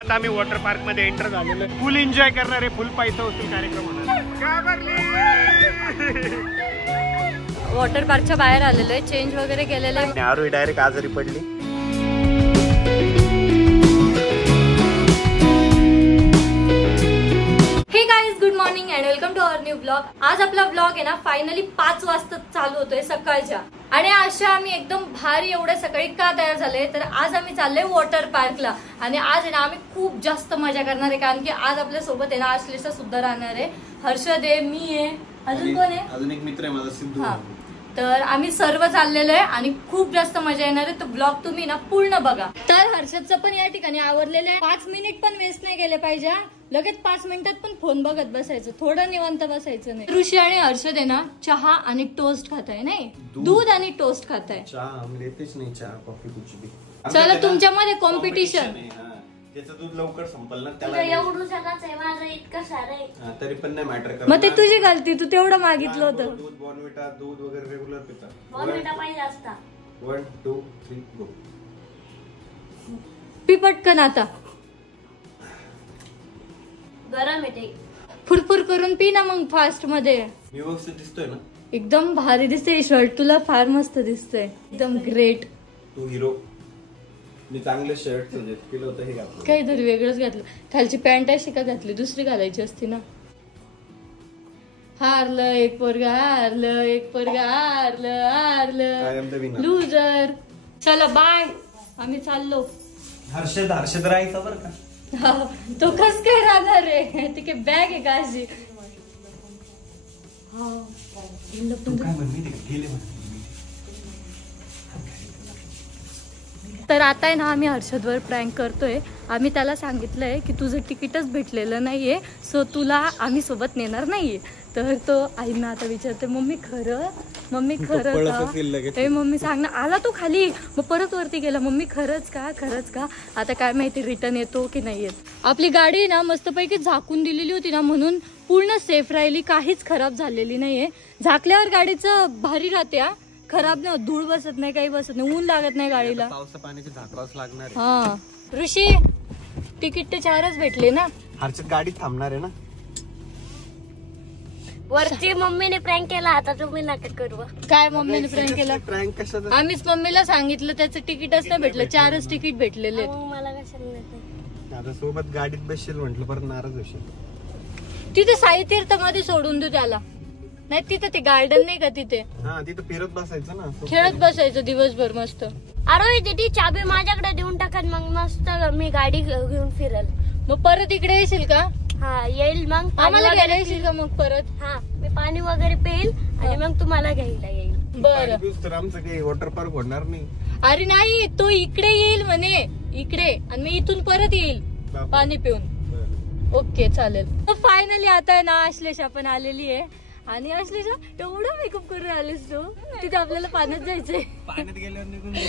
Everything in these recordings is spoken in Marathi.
आता आम्ही वॉटर पार्क मध्ये एंटर झालेलो, फुल एन्जॉय करणार आहे, फुल पैसा वसूल कार्यक्रम होणार। वॉटर पार्कच्या बाहेर आलेलो आहे, चेंज वगैरे केलेलं आहे। आरोही डायरेक्ट आजारी पडली। Hey guys, good morning and welcome to our new blog. आज आपला ब्लॉग आहे ना फायनली 5 वाजता चालू होतोय सकाळच्या, आणि अशा आम्ही एकदम भारी एवढ्या सकाळी का तयार झाले तर आज आम्ही चाललोय वॉटर पार्कला। आणि आज आहे ना आम्ही खूप जास्त मजा करणार आहे, कारण की आज आपल्या सोबत आहे ना आश्लेषा सुद्धा राहणार आहे, हर्षद आहे, मी आहे, अजून कोण आहे, अजून एक मित्र आहे माझा सिद्धू। तर आम्ही सर्व चाललेलो आहे आणि खूप जास्त मजा येणार आहे, तो ब्लॉग तुम्ही ना पूर्ण बघा। तर हर्षदचं पण या ठिकाणी आवरलेलं आहे, 5 मिनिट पण वेस्ट नाही गेले पाहिजे, लगेच 5 मिनिटात पण फोन बघत बसायचं, थोडं निवांत बसायचं नाही। ऋषी आणि हर्षद आहे ना चहा आणि टोस्ट खात आहे, नाही दूध आणि टोस्ट खात आहे। चहा आम्ही देतेच नाही, चहा कॉफी कुछ भी। चला तुमच्यामध्ये कॉम्पिटिशन, त्याचं दूध लवकर संपल ना, त्याला तरी पण नाही मॅटर करत। मग ते तुझी गलती, तू तेवढं मागितलं होतं। दूध बॉर्नविटा दूध वगैरे रेग्युलर पिता, बॉर्नविटा पाहिजे असता। 1 2 3 गो। पी पटकन आता, गरम येते, फुरफुर करून पी ना मग फास्ट मध्ये। मी व्यवस्थित दिसतोय ना, एकदम भारी दिसते, शर्ट तुला फार मस्त दिसतंय, एकदम ग्रेट। तू हिरो। मी चांगले शर्ट सजेस्ट केलं होतं, हे घातलं काहीतरी वेगळंच घातलं, खालची पॅन्ट अशी का घातली, दुसरी घालायची असती ना। हारलं एक पोरगा, हारलं एक पोरगा, हारलं हारलं लूजर। चला बाय, आम्ही चाललो। हर्षद राहायचा बरं का, तो कस काय राहणार रे, ती काय बॅग आहे का अशी। तर आता आहे ना आम्ही हर्षदवर प्रँक करतोय, आम्ही त्याला सांगितलंय की तुझं तिकीटच भेटलेलं नाहीये, सो तुला आम्ही सोबत नेणार नाहीये। तर तो आईना आता विचारते, मम्मी खरं का? ए मम्मी सांग ना, आला तो खाली, मग परत वरती गेला, मम्मी खरंच का? आता काय माहिती रिटर्न येतो की नाही येत। आपली गाडी ना मस्तपैकी झाकून दिलेली होती ना, म्हणून पूर्ण सेफ राहिली, काहीच खराब झालेली नाहीये। झाकल्यावर गाडीचं भारी राहते, खराब नाही, धूळ बसत नाही, काही बसत नाही, ऊन लागत नाही गाडीला, पावसा पाण्याचे झाकवाच लागणार। हा ऋषी, तिकीट तर 4च भेटले ना। हर्षद गाडी थांबणार आहे ना वरती। मम्मीने प्रँक केला, आता तुम्ही नका करू। काय मम्मीने प्रँक केला? प्रँक कशाचं? आम्हीच मम्मीला सांगितलं, त्याचं तिकीटच नाही भेटलं, 4च तिकीट भेटलेले। मला कशाला नाही, आता सोबत गाडीत बसशील म्हटलं परत नाराज होशील। तिथे साई तीर्थ मध्ये सोडून देऊ त्याला, नाही तिथं ते गार्डन नाही का तिथे, हा तिथं फिरत बसायचं ना, खेळत बसायचं दिवसभर मस्त। अरे ती चाबी माझ्याकडे देऊन टाकत, मग मस्त मी गाडी घेऊन फिरल। मग परत इकडे येशील का? हा येईल, मग आम्हाला घ्यायला येशील का मग परत? हा, मी पाणी वगैरे पेईल आणि मग तुम्हाला घ्यायला येईल। बरं, तर आमचं काही वॉटर पार्क होणार नाही। अरे नाही, तो इकडे येईल म्हणे, इकडे, आणि मी इथून परत येईल पाणी पिऊन। ओके चालेल। फायनली आता आहे ना आश्लेषा पण आलेली आहे, आणि आश्लेषा एवढा मेकअप करून आलीस तू, तिथे आपल्याला पाण्यात जायचंय, पाण्यात गेल्यावर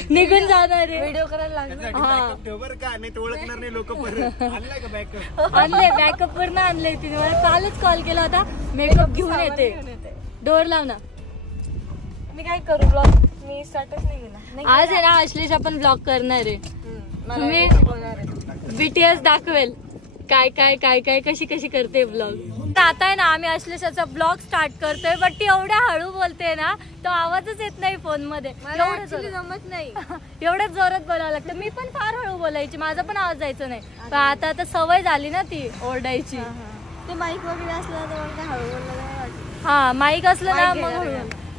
निघून जाणार आहे, व्हिडिओ करायला लागणार। बरं का, नाही तर ओळखणार नाही लोक। आणलाय का बॅकअप? आणलंय, बॅकअप वर ना आणलंय तिने, मला कालच कॉल केला होता, मेकअप घेऊन येते, डोर लाव ना। मी काय करू, ब्लॉग मी स्टार्टच नाही केला। आज आहे ना आश्लेषा पण ब्लॉग करणार आहे, तुम्ही बीटीएस दाखवेल काय कशी करते ब्लॉग। आता आहे ना आम्ही आश्लेषाचा ब्लॉग स्टार्ट करतोय, बट ती एवढ्या हळू बोलते ना, तो आवाजच येत नाही फोन मध्ये, जमत नाही, एवढ्याच जोरात बोलायला लागतं। मी पण फार हळू बोलायची, माझा पण आवाज जायचा नाही, पण आता सवय झाली ना ती ओरडायची। ते माईक वगैरे असलं तर हळू बोललं, हा माईक असलं ना मग हळू,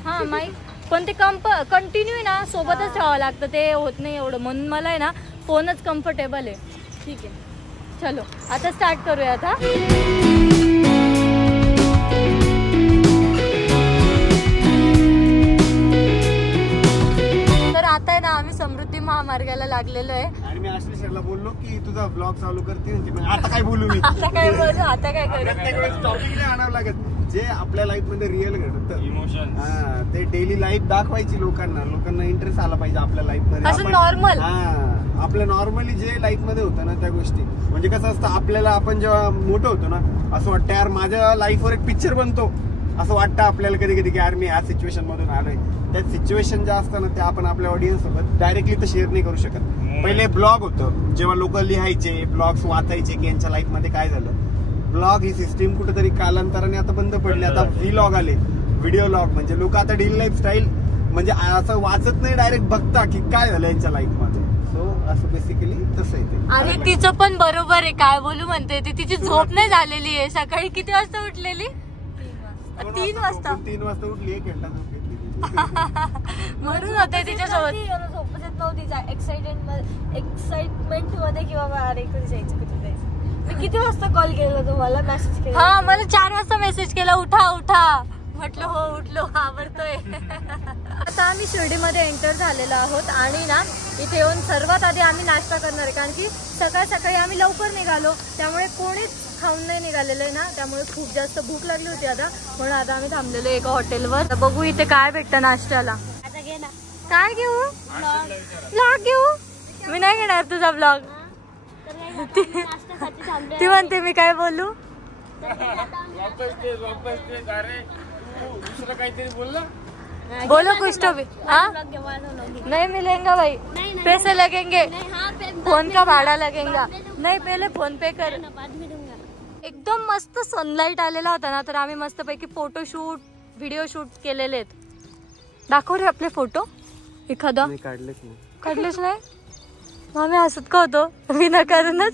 हा माईक, पण ते कंटिन्यू ना सोबतच ठेवावं लागतं, ते होत नाही एवढं, म्हणून मला आहे ना फोनच कम्फर्टेबल आहे। ठीक आहे, चलो आता स्टार्ट करूया आता। तर आता आहे ना आम्ही समृद्धी महामार्गाला लागलेलो आहे, आणि मी आश्लेषाला बोललो की तुझा ब्लॉग चालू करते, आता काय बोलू मी, आता काय बोलू, आता काय करू, टॉपिक नाही आणावं लागत, जे आपल्या लाईफ मध्ये रिअल घडतं, इमोशन, हा ते डेली लाईफ दाखवायची लोकांना इंटरेस्ट आला पाहिजे आपल्या लाईफ मध्ये, असं नॉर्मल, हा आपल्या नॉर्मली जे लाईफ मध्ये होतं ना त्या गोष्टी, म्हणजे कसं असतं आपल्याला, आपण जेव्हा मोठं होतो ना असं वाटतं यार माझ्या लाईफवर एक पिक्चर बनतो, असं वाटतं आपल्याला कधी की यार मी ह्या सिच्युएशन मधून आलोय, त्या सिच्युएशन ज्या असतात ना त्या आपण आपल्या ऑडियन्स सोबत डायरेक्टली तर शेअर नाही करू शकत, पहिले ब्लॉग होतं, जेव्हा लोक लिहायचे, ब्लॉग्स वाचायचे की यांच्या लाईफ मध्ये काय झालं. ब्लॉग ही सिस्टीम कुठेतरी कालांतराने आता बंद पडली. आता व्लॉग आले, व्हिडिओ लॉग. म्हणजे लोक आता डेली लाईफ स्टाईल म्हणजे असं वाचत नाही, डायरेक्ट बघता की काय झालं यांच्या लाईफ मध्ये. सो असं बेसिकली तसं आहे ते. आणि तिचं पण बरोबर आहे, काय बोलू म्हणते ती. तिची झोप नाही झालेली आहे. सकाळी किती वाजता उठलेली? 3 वाजता. 3 वाजता उठली, 1 घंटा झोप घेतली. म्हणून होते तिच्यासोबत. झोपच येत नव्हती एक्साइटमेंट मध्ये किंवा अरे कुठे जायचं कुठे जायचं. मी किती वाजता कॉल केला तुम्हाला, मेसेज केला? हा, मला 4 वाजता मेसेज केला, उठा उठा. म्हटलं हो उठलो, आवडतोय. आता आम्ही शिर्डीमध्ये एंटर झालेलो आहोत आणि ना इथे येऊन सर्वात आधी आम्ही नाश्ता करणार आहे. कारण की सकाळ सकाळी आम्ही लवकर निघालो, त्यामुळे कोणीच खाऊन नाही निघालेलं आहे ना. त्यामुळे खूप जास्त भूक लागली होती आता. म्हणून आता आम्ही थांबलेलो एका हॉटेलवर. तर बघू इथे काय भेटतं नाश्त्याला. आता घे ना. काय घेऊ? ब्लॉग घेऊ? मी नाही घेणार तुझा ब्लॉग. ती म्हणते मी काय बोलू. बोलो कुछ तो भी. नहीं मिलेगा भाई, पैसे लगेंगे, फोन का भाड़ा लगेगा. नहीं पहले फोन पे कर. एकदम मस्त सनलाइट आलेला होता ना, तर आम्ही मस्त पैकी फोटोशूट व्हिडिओ शूट केलेले आहेत. दाखव रे आपले फोटो एखादा. काढलेच नाही. आम्ही हसत का होतो विनाकारणच.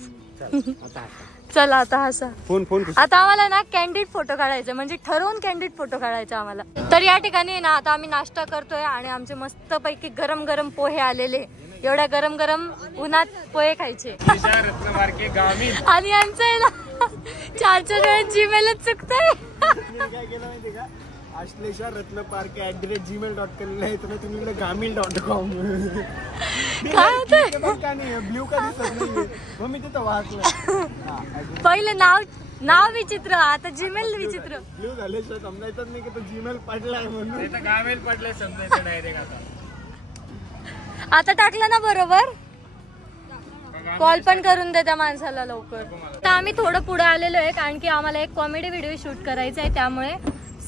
चला आता हसा. फोन आता आम्हाला ना कॅन्डिड फोटो काढायचा, म्हणजे ठरवून कॅन्डिड फोटो काढायचा आम्हाला. तर या ठिकाणी ना आता आम्ही नाश्ता करतोय आणि आमचे मस्त पैकी गरम गरम पोहे आलेले. एवढ्या गरम गरम उन्हात पोहे खायचे. आणि यांचं आहे ना 4 वेळेस जीमेलच चुकतंय. काय केलं माहिती का, आश्लेषा रत्न पार्क @gmail.com आहे, तर तुम्ही इकडे gamil.com. काय होतंय का नाही ब्ल्यू का दिसत नाही, मग मी तिथं वाचलं. पहिले नाव विचित्र, आता जीमेल विचित्र. ब्ल्यू झाल्याशिवाय समजायचं नाही की तो जीमेल पडलाय म्हणून. गामेल पडलाय समजायचं डायरेक्ट. आता टाकलं ना बरोबर. कॉल पण करून दे त्या माणसाला लवकर. तर आम्ही थोडं पुढे आलेलो आहे, कारण की आम्हाला एक कॉमेडी व्हिडिओ शूट करायचा आहे. त्यामुळे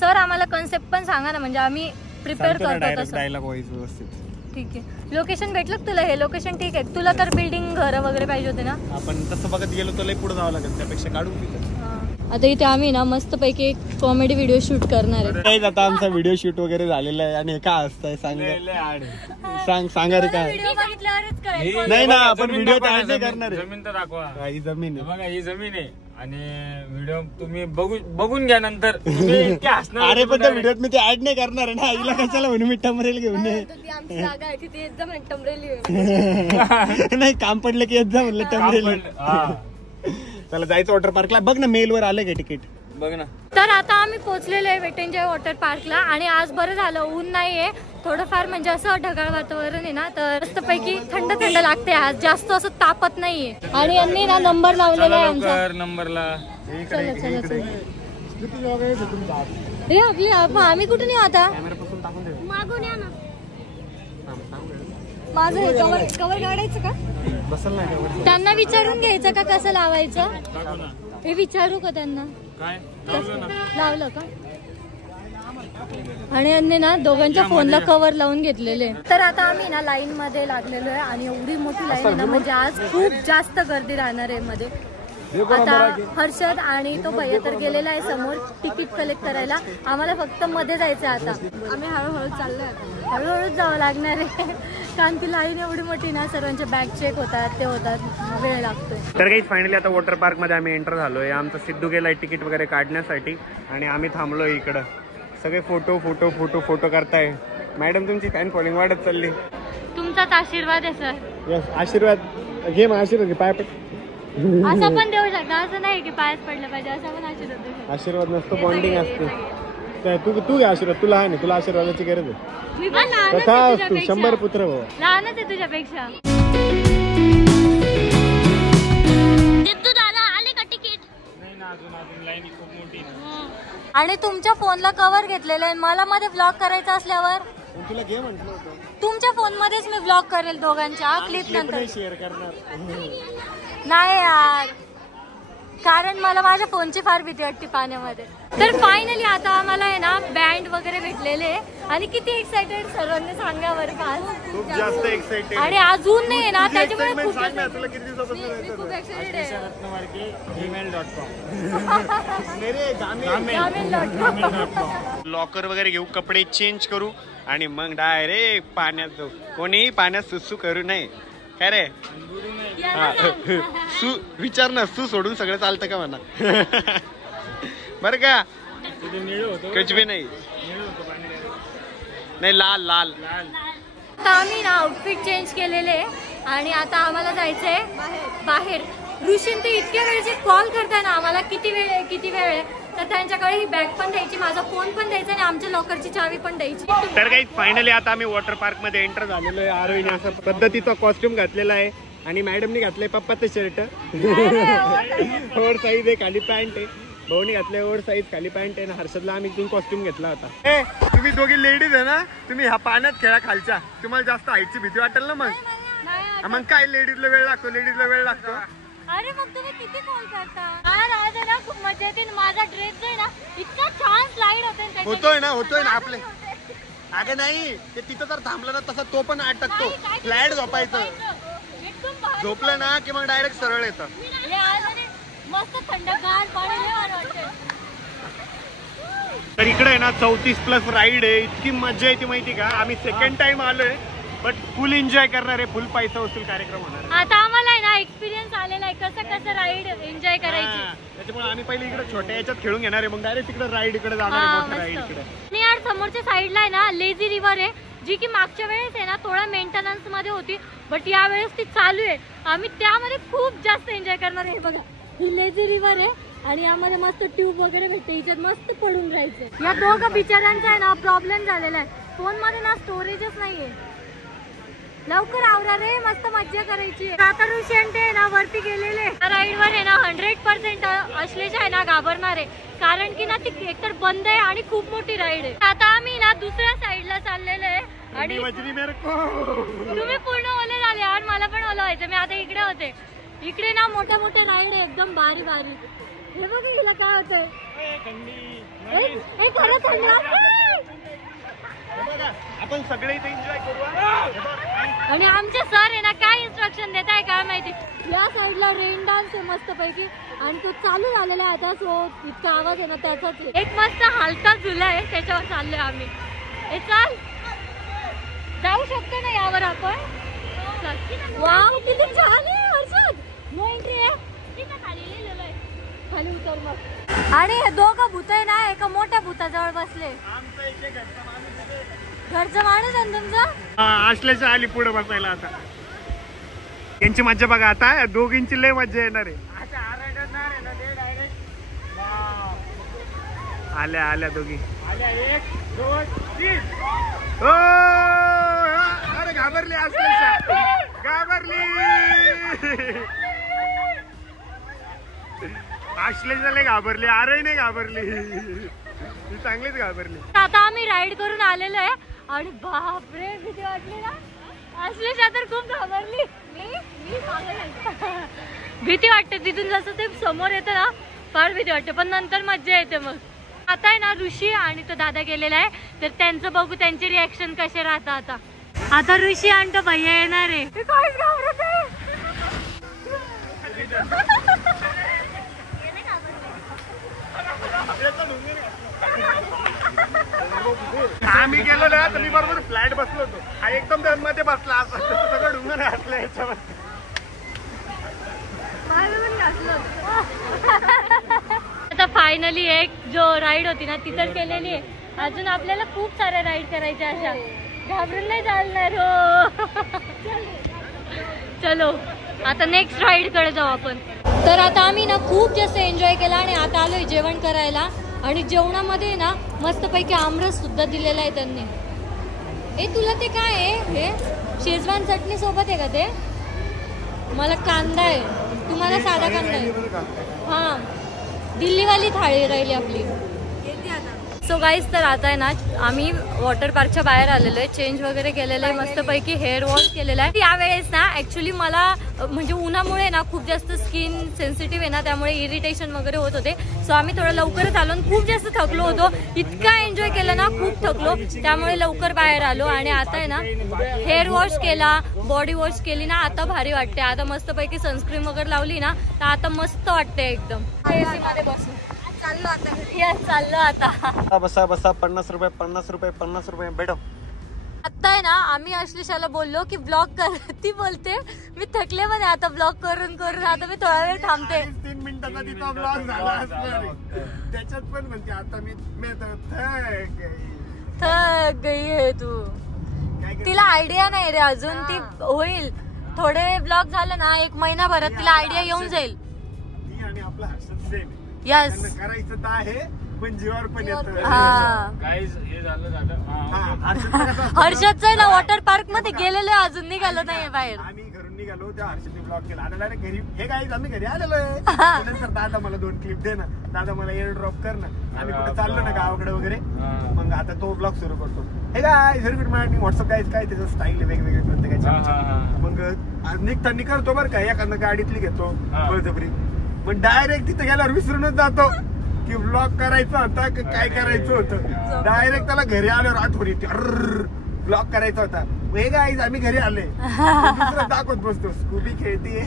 सर आम्हाला कन्सेप्ट पण सांगा ना, म्हणजे आम्ही प्रिपेअर करतो तसं. डायलॉग व्हॉइस व्यवस्थित. ठीक आहे. लोकेशन भेटलं तुला? हे लोकेशन ठीक आहे. तुला तर बिल्डिंग घर वगैरे पाहिजे होते ना. आपण तसं बघत गेलो तर लई पुढे जावं लागेल, त्यापेक्षा काढून घेतो. आता इथे आम्ही ना मस्त पैकी एक कॉमेडी व्हिडिओ शूट करणार आहे. आता आमचा व्हिडिओ शूट वगैरे झालेला आहे. आणि हे काय असतंय सांगा रे काय. व्हिडिओ बघितल्यावरच कळेल. नाही ना, आपण व्हिडिओ ऍड नाही करणार आहे. जमीन तर दाखवा. ही जमीन आहे बघा, ही जमीन आहे. आणि व्हिडिओ तुम्ही बघून घ्या नंतर. अरे पण त्या व्हिडिओत मी ते ऍड नाही करणार आहे ना. हिला कशाला म्हणून मी टमरेल घेऊन ये. नाही, काम पडलं की येत जा म्हणलं टमरेल. चला जायचं वॉटर पार्कला. बघ ना मेलवर आलं का तिकीट. बघ ना. तर आता आम्ही पोहोचलेलो आहे वेट एन्जॉय वॉटर पार्कला. आणि आज बरं झालं ऊन नाहीये, थोडंफार म्हणजे असं ढगाळ वातावरण आहे ना, तर मस्त पैकी थंड थंड लागते. आज जास्त असं तापत नाहीये. आणि यांनी ना नंबर लावलेला आहे आमचा नंबरला. चला चला चला. रे आपली आम्ही कुठून येऊ आता? मागून या ना. माझं हे कवर काढायचं का? त्यांना विचारून घ्यायचं का कसं लावायचं? हे विचारू का त्यांना? काय लावलं का? आणि यांनी ना दोघांच्या फोनला कव्हर लावून घेतलेले. तर आता आम्ही ना लाईन मध्ये लागलेलो आहे आणि एवढी मोठी लाईन आहे ना, म्हणजे आज खूप जास्त गर्दी राहणार आहे मध्ये. आता हर्षद आणि तो भैया तर गेलेला आहे समोर तिकीट कलेक्ट करायला. आम्हाला फक्त मध्ये जायचं आता. आम्ही हळूहळू चाललोय. हळूहळूच जावं लागणार आहे, कारण ती लाईन एवढी मोठी ना, सर्वांचे बॅग चेक होतात, ते होतात, वेळ लागतोय. तर काही फायनली आता वॉटर पार्क मध्ये आम्ही एंटर झालोय. आमचा सिद्धू गेलाय तिकीट वगैरे काढण्यासाठी आणि आम्ही थांबलोय इकडं. सगळे फोटो फोटो फोटो फोटो करताय. मॅडम तुमची फॅन फॉलोइंग वाढत चालली. तुमचाच आशीर्वाद आहे सर. यस, आशीर्वाद घे. मग आशीर्वाद घे, पाय पड. असं पण देऊ शकता, असं नाही की पायच पडलं पाहिजे, असं पण आशीर्वाद देऊ शकता. आशीर्वाद नसतो, बॉन्डिंग असते. तू घे आशीर्वाद. तुला आहे ना, तुला आशीर्वादाची गरज आहे. मी पण लहानच कथा आहे असतो, तुझ्यापेक्षा. 100 पुत्र हो. लहानच आहे तुझ्यापेक्षा. सिद्धू दादा आले का तिकीट? नाही ना, अजून लाईन खूप मोठी. आणि तुमच्या फोनला कव्हर घेतलेलं आहे. मला मध्ये ब्लॉग करायचा असल्यावर तुला घे म्हटलं होतं. तुमच्या फोन मध्येच मी ब्लॉग करेल दोघांच्या क्लिप नंतर. शेअर करणार नाही यार, कारण मला माझ्या फोनची फार भीती वाटते पाण्यामध्ये. तर फायनली आता आम्हाला आहे ना बँड वगैरे भेटलेले आणि किती एक्साइटेड सर्वांनी सांगा बरं फार. खूप जास्त एक्साइटेड. आणि अजून नाही ना त्याच्यामुळे एक्साइटमेंट खूप सांग ना, तुला किती दिवसापासून मी राहायचं खूप होतं? एक्साइटेड आहे. gmail.com. मेरे Gmail.com. लॉकर वगैरे घेऊ, कपडे चेंज करू आणि मग डायरेक्ट पाण्यात जाऊ. कोणीही पाण्यात सुसू करू नये काय रे. हा. सू विचार ना, सू सोडून सगळं चालतं का म्हणा. बर का. कुछ भी नाही. नाही लाल लाल. आता आम्ही ना आउटफिट चेंज केलेले आणि आता आम्हाला जायचंय बाहेर. ऋषीन ते इतक्या वेळेचे कॉल करताय ना आम्हाला, किती वेळ आहे तर त्यांच्याकडे ही बॅग पण द्यायची, माझा फोन पण द्यायचा आणि आमच्या लॉकरची चावी पण द्यायची. तर काही फायनली आता आम्ही वॉटर पार्क मध्ये एंटर झालेलो आहे. आरोहीने असा पद्धतीचा कॉस्ट्युम घातलेला आहे आणि मॅडमनी घातलंय पप्पाचं शर्ट ओव्हर साईज आहे, खाली पॅन्ट आहे. भाऊनी घातलंय ओव्हर साईज, खाली पॅन्ट आहे. ना हर्षदला आम्ही तीन कॉस्ट्युम घेतला होता. तुम्ही दोघी लेडीज आहे ना, तुम्ही ह्या पाण्यात खेळा खालच्या, तुम्हाला जास्त हाईटची भीती वाटेल ना. मग काय लेडीजला वेळ लागतो, अरे मग तुम्ही किती कॉल करता. आज आहे ना खूप मजा येते. माझा ड्रेस जो आहे ना इतका छान स्लाइड होतोय ना आपले. अगं नाही, ते तिथं जर थांबलं ना तसा तो पण अटकतो. फ्लॅट झोपायचं, झोपलं ना की मग डायरेक्ट सरळ येतं. मस्त थंडगार पाणी वाटते. तर इकडे आहे ना 34+ राईड आहे. इतकी मजा येते माहिती का. आम्ही सेकंड टाइम आलोय बट फुल एन्जॉय करणार आहे. फुल पैसा वसूल कार्यक्रम होणार आहे. आता आम्हाला आहे ना एक्सपिरियन्स आलेला आहे कसं राईड एन्जॉय करायची. त्याच्यामुळे आम्ही पहिले इकडे छोट्या याच्यात खेळून घेणार आहे, मग डायरेक्ट तिकडे राईड इकडे जाणार आहे, मोठ्या राईड इकडे. आणि यार समोरच्या साईडला आहे ना लेझी रिव्हर आहे, जी की मागच्या वेळेस आहे ना थोडा मेंटेनन्स मध्ये होती बट या वेळेस ती चालू आहे. आम्ही त्यामध्ये खूप जास्त एन्जॉय करणार आहे. बघा ही लेझी रिव्हर आहे आणि यामध्ये मस्त ट्यूब वगैरे भेटते, हिच्यात मस्त पडून राहायचं. या दोघं बिचाऱ्यांचा आहे ना प्रॉब्लेम झालेला आहे, फोन मध्ये ना स्टोरेजच नाहीये. लवकर आवरा रे, मस्त मज्जा करायची. आता ऋषी ते ना वरती गेलेले राईड वर आहे ना 100% अश्लेष आहे ना घाबरणार आहे, कारण की ना ती एकतर बंद आहे आणि खूप मोठी राईड आहे. आता आम्ही ना दुसऱ्या साईडला चाललेलो आहे आणि तुम्ही पूर्ण ओले झाले आणि मला पण ओलं व्हायचं. मी आता इकडे होते. इकडे ना मोठ्या मोठ्या राईड आहे एकदम भारी. हे बघ तुला काय होतंय. आपण सगळे इथे एन्जॉय करू. आणि आमचे सर आहे ना काय इन्स्ट्रक्शन देत आहे काय माहिती. या साईडला रेन डान्स आहे मस्त पैकी आणि तो चालू झालेला आहे आता. सो इतका आवाज आहे ना त्याचाच. एक मस्त हलका झुला आहे त्याच्यावर चाललोय आम्ही. हे चाल जाऊ शकतो ना यावर आपण. वाव किती छान आहे हर्षद. नो एंट्री आहे. खाली उतर मग. आणि हे दोघं भूत आहे ना एका मोठ्या भूताजवळ बसले. घरचं माणूस आहे तुमचं. आश्लेषा आली पुढे बसायला. आता यांची मज्जा बघा. आता दोघींची लय मज्जा येणार आहे. आल्या दोघी. 1 2 3. ओ अरे घाबरली आश्लेषा, घाबरली. आश्लेषा लय घाबरली, आरे नाही घाबरली, चांगलीच घाबरली. आता आम्ही राईड करून आलेलो आहे आणि बापरे भीती वाटली ना. आश्लेषा तर खूप घाबरली. भीती वाटते तिथून जसं ते समोर येतं ना फार भीती वाटते, पण नंतर मज्जा येते. मग आता आहे ना ऋषी आणि तो दादा गेलेला आहे तर त्यांचं बघू त्यांचे रिॲक्शन कसे राहतात. आता ऋषी आणि तो भैया येणार आहे. आम्ही गेलो ना तर मी बरोबर फ्लॅट बसलो होतो. हा एकदम मध्ये बसला असं सगळं डुंगर घातलं याच्यावर. आता फायनली एक जो राईड होती ना ती तर केलेली आहे. अजून आपल्याला खूप साऱ्या राईड करायच्या अशा. घाबरून नाही चालणार हो. चलो आता नेक्स्ट राईड कडे जाऊ आपण. तर आता आम्ही ना खूप जास्त एन्जॉय केला आणि आता आलोय जेवण करायला. आणि जेवणामध्ये ना मस्तपैकी आमरस सुद्धा दिलेला आहे त्यांनी. तुला ते काय आहे हे शेजवान चटणी सोबत आहे का ते. मला कांदा आहे, तुम्हाला साधा कांदा आहे. हा दिल्लीवाली थाळी राहिली आपली. सो गाईज, तर आता आहे ना आम्ही वॉटर पार्कच्या बाहेर आलेलो आहे, चेंज वगैरे केलेलं आहे, मस्तपैकी हेअर वॉश केलेला आहे. यावेळेस ना ऍक्च्युली मला म्हणजे उन्हामुळे ना खूप जास्त स्किन सेन्सिटिव्ह आहे ना, त्यामुळे इरिटेशन वगैरे होत होते. सो आम्ही थोडं लवकरच आलो आणि खूप जास्त थकलो होतो. इतका एन्जॉय केलं ना, खूप थकलो, त्यामुळे लवकर बाहेर आलो. आणि आता आहे ना हेअर वॉश केला, बॉडी वॉश केली ना, आता भारी वाटते. आता मस्तपैकी सनस्क्रीन वगैरे लावली ना, तर आता मस्त वाटते एकदम. एसी मध्ये बसून चाललो आता. बसा बसा, 50 रुपये 50 रुपये 50 रुपये भेटो. आता आहे ना आम्ही अश्लेषाला बोललो की ब्लॉग कर. ती बोलते मी थकले म्हणे आता ब्लॉग करून करून, आता मी थोडा वेळ थांबते. 3 मिनिटाचा तिचा ब्लॉग झाला असणार. त्याच्यात पण म्हणते आता मी थक गई आहे तू. तिला आयडिया नाही रे अजून, ती होईल. थोडे ब्लॉग झालं ना 1 महिनाभरात तिला आयडिया येऊन जाईल. ती आणि आपला हर्षद सेम यस, करायचं तर आहे पण जीवावर पण येतं. गाईज हे झालं हर्षदचं आहे ना वॉटर पार्क मध्ये गेलेलो आहे, अजून निघालो नाहीये बाहेर. आम्ही घरून निघालो, त्या हर्षदने ब्लॉग केला. आता डायरेक्ट घरी हे गाईज आम्ही घरी आलेलोय. नंतर दादा मला 2 क्लिप दे ना, दादा मला एअर ड्रॉप कर ना, आम्ही कुठे चाललो ना गावाकडे वगैरे. मग आता तो ब्लॉग सुरू करतो. हे guys very good morning. WhatsApp guys काय त्याचं स्टाईल वेगवेगळे प्रत्येकाची. मग निघताना करतो बरं का, एखादं गाडीतली घेतो बळजबरी, पण डायरेक्ट तिथे गेल्यावर विसरूनच जातो की ब्लॉग करायचा होता की काय करायचं होतं. डायरेक्ट त्याला घरी आल्यावर आठवण येते, ब्लॉग करायचा होता. हे गाईज आम्ही घरी आले, दुसरं दाखवत बसतो. स्कूबी खेळतीये,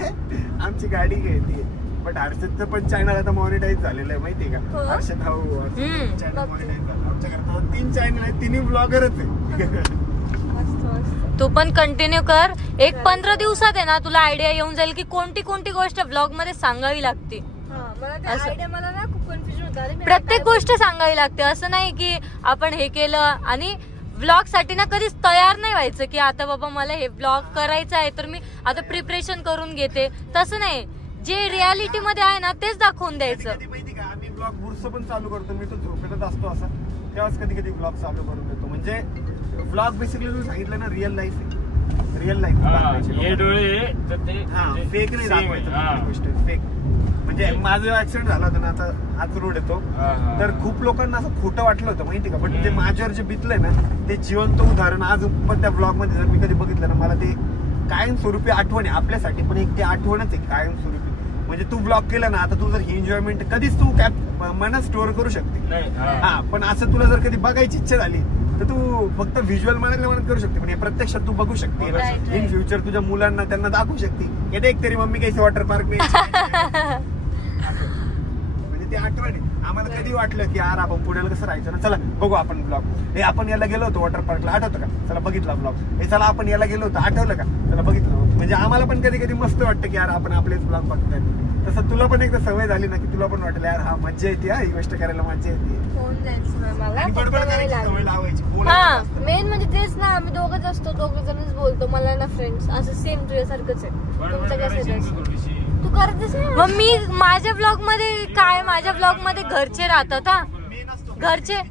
आमची गाडी खेळतीये. बट हर्षदचं पण चॅनल आता मॉनिटाईज झालेलं आहे माहितीये का. हर्षद चॅनल मॉनिटाईज झालं. आमच्याकडे 3 चॅनल आहेत, 3 ब्लॉगरच आहे. तू पण कंटिन्यू कर. एक 15 दिवसात आहे ना तुला आयडिया येऊन जाईल की कोणती कोणती गोष्ट ब्लॉग मध्ये सांगावी लागते. मला ना खूप कन्फ्युजन होतं. प्रत्येक गोष्ट सांगावी लागते. असं नाही की आपण हे केलं आणि व्लॉग साठी ना कधीच तयार नाही व्हायचं की आता बाबा मला हे व्लॉग करायचं आहे तर मी आता प्रिपरेशन करून घेते. तसं नाही, जे रियालिटी मध्ये आहे ना तेच दाखवून द्यायचं. माहिती का, आम्ही ब्लॉग बुरसं पण चालू करतो. मी तो झोपेतच असतो असं, तेव्हाच कधी कधी ब्लॉग चालू करून देतो. म्हणजे ब्लॉग बेसिकली तुम्ही सांगितलं ना, रिअल लाईफ आहे. रिअल लाईफ हे डोळे फेक नाही दाखवायचं गोष्ट. फेक म्हणजे माझं ऍक्सिडेंट झाला होता ना, आता हाच रोड येतो, तर खूप लोकांना असं खोटं वाटलं होतं माहिती का. पण ते माझ्यावर जे बितलंय ना ते जिवंत उदाहरण आज पण त्या ब्लॉग मध्ये जर मी कधी बघितलं ना, मला ते कायमस्वरूपी आठवण आहे आपल्यासाठी. पण एक ते आठवणच आहे कायमस्वरूपी. म्हणजे तू ब्लॉग केला ना, आता तू जर ही एन्जॉयमेंट कधीच तू मनात स्टोअर करू शकते. पण असं तुला जर कधी बघायची इच्छा झाली तर तू फक्त व्हिज्युअल मनात करू शकते, पण हे प्रत्यक्षात तू बघू शकते. इन फ्युचर तुझ्या मुलांना त्यांना दाखवू शकते. हे एक तरी मम्मी कैसे वॉटर पार्क में. म्हणजे ते आठवण आहे. आम्हाला कधी वाटलं की यार आपण पुण्याला कसं राहायचं ना, चला बघू आपण ब्लॉग. हे आपण याला गेलो होतो वॉटर पार्कला, आठवतं का, चला बघितला ब्लॉग. हे चला आपण याला गेलो होतो, आठवलं का, चला बघितलं. म्हणजे आम्हाला पण कधी कधी मस्त वाटतं की यार आपण आपलेच ब्लॉग बघताय. तसं तुला पण एकदा सवय झाली ना की तुला पण वाटलं यार हा मज्जा येते, ही गोष्ट करायला मज्जा येते. मेन म्हणजे तेच ना, आम्ही दोघंच असतो, दोघं जणच बोलतो. मला ना फ्रेंड्स असं सेम तुझ्यासारखंच आहे. तुमचं कसं तू करतेस मग मी माझ्या ब्लॉग मध्ये काय, माझ्या ब्लॉग मध्ये घरचे राहतात. घरचे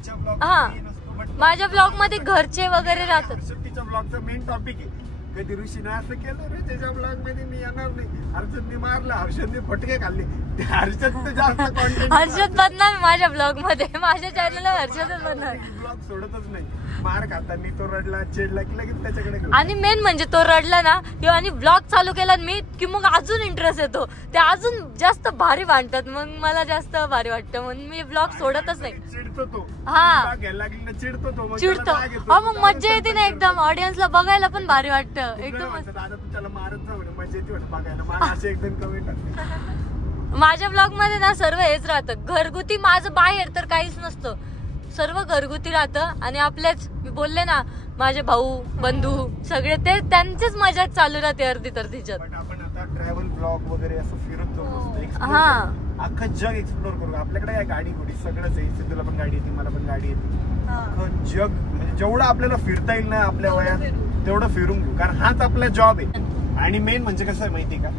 माझ्या ब्लॉग मध्ये घरचे वगैरे राहतात. तिच्या ब्लॉगचा मेन टॉपिक आहे कधी ऋषीने असं केलं रे त्याच्या ब्लॉग मध्ये मी येणार नाही, हर्षदने मारलं, हर्षदने फटके खाल्ले. हर्षद जास्त कॉन्टेंट, हर्षद बनणार माझ्या ब्लॉग मध्ये, माझ्या चॅनलला हर्षदच बनणार. ब्लॉग सोडतच नाही. मार खाताना तो रडला, चिडला की लगेच त्याच्याकडे. आणि मेन म्हणजे तो रडला ना किंवा आणि ब्लॉग चालू केला मी की मग अजून इंटरेस्ट येतो, ते अजून जास्त भारी वाटतात. मग मला जास्त भारी वाटतं म्हणून मी ब्लॉग सोडतच नाही. चिडतो तो, हा चिडतो तो, चिडतो. हा मग मज्जा येते ना एकदम, ऑडियन्सला बघायला पण भारी वाटतं एकदम. दादा तू त्याला मारत जाऊ ना, मज्जा येते बघायला. मला असे एकदम कमेंट असते. माझ्या ब्लॉग मध्ये ना सर्व हेच राहतं घरगुती. माझं बाहेर तर काहीच नसतं, सर्व घरगुती राहतं. आणि आपलेच मी बोलले ना, माझे भाऊ बंधू सगळे ते त्यांचीच मजा चालू राहते अर्धी तर तिच्यात. आपण आता ट्रॅव्हल ब्लॉग वगैरे असं फिरत जाऊ, हा अख्खं जग एक्सप्लोर करू. आपल्याकडे काय गाडी गुडी सगळंच आहे. सिद्धूला पण गाडी येते, मला पण गाडी येते. अख्खं जग म्हणजे जेवढं आपल्याला फिरता येईल ना आपल्या वयात तेवढं फिरून घेऊ, कारण हाच आपला जॉब आहे. आणि मेन म्हणजे कसं आहे माहिती का,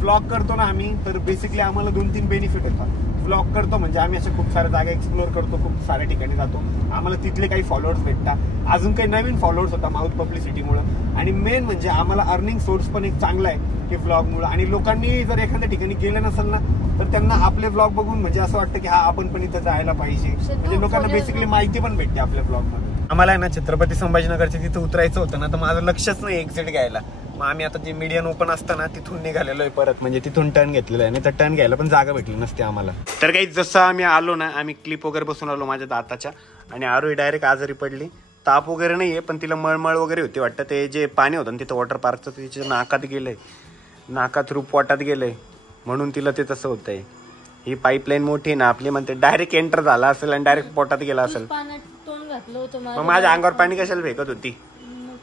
व्लॉग करतो ना आम्ही, तर बेसिकली आम्हाला 2-3 बेनिफिट होतात. व्लॉग करतो म्हणजे आम्ही अशा खूप साऱ्या जागा एक्सप्लोर करतो, खूप साऱ्या ठिकाणी जातो, आम्हाला तिथले काही फॉलोअर्स भेटतात, अजून काही नवीन फॉलोअर्स होता माउथ पब्लिसिटीमुळे. आणि मेन म्हणजे आम्हाला अर्निंग सोर्स पण एक चांगला आहे की व्लॉगमुळे. आणि लोकांनी जर एखाद्या ठिकाणी गेले नसेल ना तर त्यांना आपले ब्लॉग बघून म्हणजे असं वाटतं की हा आपण पण इथं जायला पाहिजे. म्हणजे लोकांना बेसिकली माहिती पण भेटते आपल्या ब्लॉग मध्ये. आम्हाला आहे ना छत्रपती संभाजीनगरच्या तिथं उतरायचं होतं ना, तर माझं लक्षच नाही एक्झिट घ्यायला. मग आम्ही आता जे मीडियन ओपन असतं ना तिथून निघालेलो आहे परत, म्हणजे तिथून टर्न घेतलेला आहे. नाही तर टर्न घ्यायला पण जागा भेटली नसते आम्हाला. तर काही जसं आम्ही आलो ना, आम्ही क्लिप वगैरे बसून आलो माझ्या दाताच्या, आणि आरोही डायरेक्ट आजारी पडली. ताप वगैरे नाहीये पण तिला मळमळ वगैरे होती वाटतं. ते जे पाणी होतं ना तिथं वॉटर पार्कचं तिच्या नाकात गेलंय, नाकात थ्रू पोटात गेलंय, म्हणून तिला ते तसं होतंय. ही पाईपलाईन मोठी ना आपली, म्हणते डायरेक्ट एंटर झाला असेल आणि डायरेक्ट पोटात गेला असेल. मग माझ्या अंगावर पाणी कशाला फेकत होती?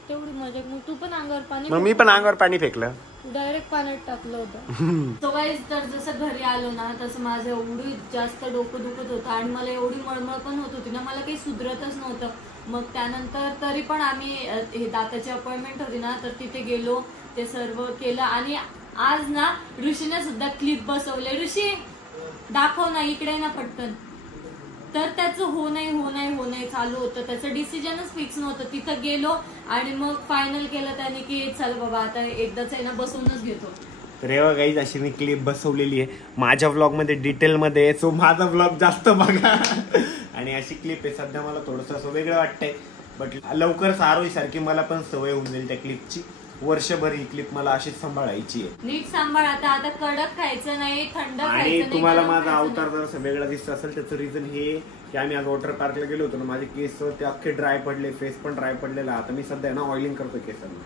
तेवढी मजा. मग तू पण अंगावर पाणी, मग मी पण अंगावर पाणी फेकलं, डायरेक्ट पाण्यात टाकलं होतं. तो गाईस तर जसं घरी आलो ना तसं माझं एवढी जास्त डोकं दुखत होतं आणि मला एवढी मळमळ पण होत होती ना, मला काही सुधरतच नव्हतं. मग त्यानंतर तरी पण आम्ही हे दाताची अपॉइंटमेंट होती ना, तर तिथे गेलो, ते सर्व केलं. आणि आज ना ऋषीने सुद्धा क्लिप बसवले. ऋषी दाखव ना, इकडे ना पटकन. तर त्याचं हो नाही चालू होतं. त्याचं डिसिजनच फिक्स नव्हतं. तिथं गेलो आणि मग फायनल केलं त्याने की चल बाबा आता एकदाच आहे ना बसवूनच घेतो. तर हे बघा गाईज, अशी मी क्लिप बसवलेली आहे माझ्या व्लॉग मध्ये डिटेल मध्ये. सो माझा व्लॉग जास्त बघा. आणि अशी क्लिप आहे. सध्या मला थोडंसं असं वेगळं वाटतंय, बट लवकर आरोही सारखी मला पण सवय होऊन जाईल त्या क्लिपची. वर्षभर ही क्लिप मला अशीच सांभाळायची आहे. नीट सांभाळ. आता कडक खायचं नाही, थंड खायचं नाही. आणि तुम्हाला माझा अवतार जर असं वेगळा दिसत असेल त्याचं रिझन हे की आम्ही आज वॉटर पार्कला गेलो होतो ना, माझे केस ते अख्खे ड्राय पडले, फेस पण ड्राय पडलेला. आता मी सध्या ना ऑइलिंग करतो केसांना.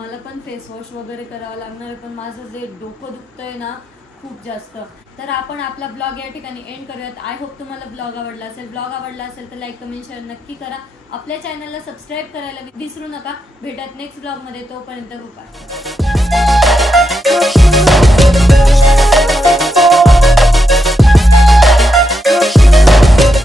मला पण फेस वॉश वगैरे करावं लागणार, पण माझं जे डोकं दुखतंय ना खूप जास्त. तर आपण आपला ब्लॉग या ठिकाणी एंड करूयात. आय होप तुम्हाला ब्लॉग आवडला असेल. ब्लॉग आवडला असेल तर लाईक, कमेंट, शेअर नक्की करा. आपल्या चॅनलला सबस्क्राईब करायला विसरू नका. भेटत नेक्स्ट ब्लॉग मध्ये. तोपर्यंत बाय.